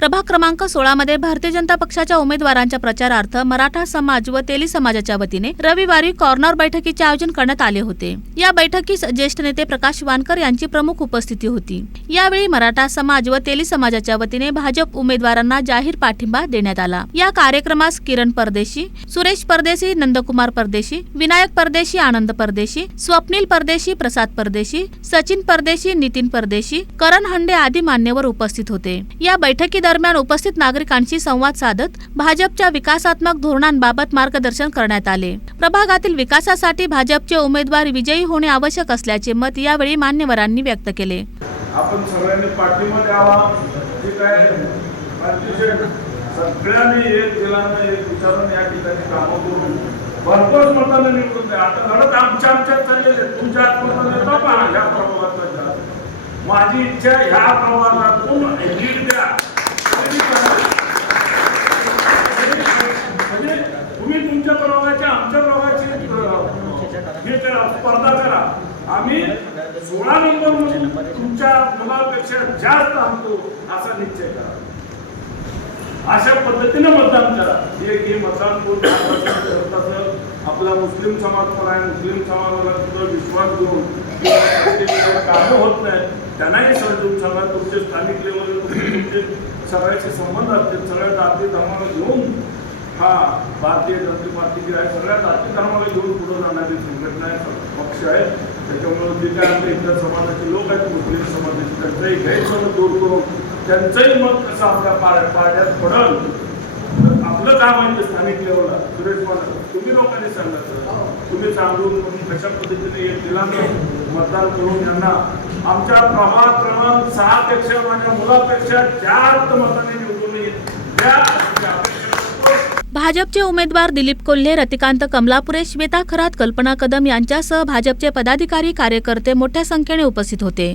प्रभाग क्रमांक 16 मध्ये भारतीय जनता पक्षाच्या उमेदवारांच्या प्रचारार्थ मराठा समाज व तेली समाजाच्या वतीने रविवारी कॉर्नर बैठकीचे आयोजन करण्यात आले होते। या बैठकीस ज्येष्ठ नेते प्रकाश वानकर यांची प्रमुख उपस्थिती होती। यावेळी मराठा समाज व तेली समाजाच्या वतीने भाजप उमेदवारांना जाहीर पाठिंबा देण्यात आला। या कार्यक्रमास किरण परदेशी, सुरेश परदेशी, नंदकुमार परदेशी, विनायक परदेशी, आनंद परदेशी, स्वप्नील परदेशी, प्रसाद परदेशी, सचिन परदेशी, नितीन परदेशी, करण हंडे आदी मान्यवर उपस्थित होते। या बैठकी दरम्यान उपस्थित नागरिकांशी संवाद साधत भाजपच्या विकासात्मक धोरणांबाबत मार्गदर्शन करण्यात आले। प्रभागातील विकासासाठी भाजपचे उमेदवार विजयी होणे आवश्यक असल्याचे मत यावेळी मान्यवरांनी व्यक्त केले। आपण सगळ्यांनी पाठिंबा द्यावा, ठीक आहे। सगळ्यांनी एक दिलाने एक विचारून या ठिकाणी कामं करून भरपूर मतांना निवडून द्या। आता घरात आमच्यात चाललेले तुमच्या आत्महत्या देता पहा ह्या प्रभागात माझी इच्छा ह्या प्रभागातून लीड द्या। म्हणजे तुम्ही तुमच्या प्रभागाच्या आमच्या प्रभागाची स्पर्धा करा। आम्ही 16 नंबर म्हणून तुमच्या मुलापेक्षा जास्त आणतो असा निश्चय करा। अशा पद्धतीने मतदान करा। हे मतदान करून आपला मुस्लिम समाज पण आहे, मुस्लिम समाजाला सुद्धा विश्वास देऊन कामं होत नाही त्यांनाही समजून सांगा। तुमचे स्थानिक लेवलवर तुमचे सगळ्याचे संबंध असतील, सगळ्या जाती धर्माला घेऊन हा भारतीय जनता पार्टी जी आहे सगळ्या जाती धर्माला घेऊन पुढे जाणारी संघटना पक्ष आहे। त्याच्यामुळे जे काय आपल्या इतर समाजाचे लोक आहेत, मुस्लिम समाजाचे त्यांचाही गैरसमज दूर करून त्यांचंही मत कसं आपल्या पाड्यात पडल आपलं काम आहे ते स्थानिक लेवलला। सुरेश तुम्ही लोकांनी सांगायचं, तुम्ही सांगून कशा पद्धतीने एक दिलानं मतदान करून यांना आमच्या प्रभाग क्रमांक 6 पेक्षा माझ्या मुलापेक्षा जास्त मतांनी निवडून द्या। भाजपचे उमेदवार दिलीप कोल्हे, रतिकांत कमलापुरे, श्वेता खरात, कल्पना कदम यांच्यासह भाजपचे पदाधिकारी कार्यकर्ते मोठ्या संख्येने उपस्थित होते।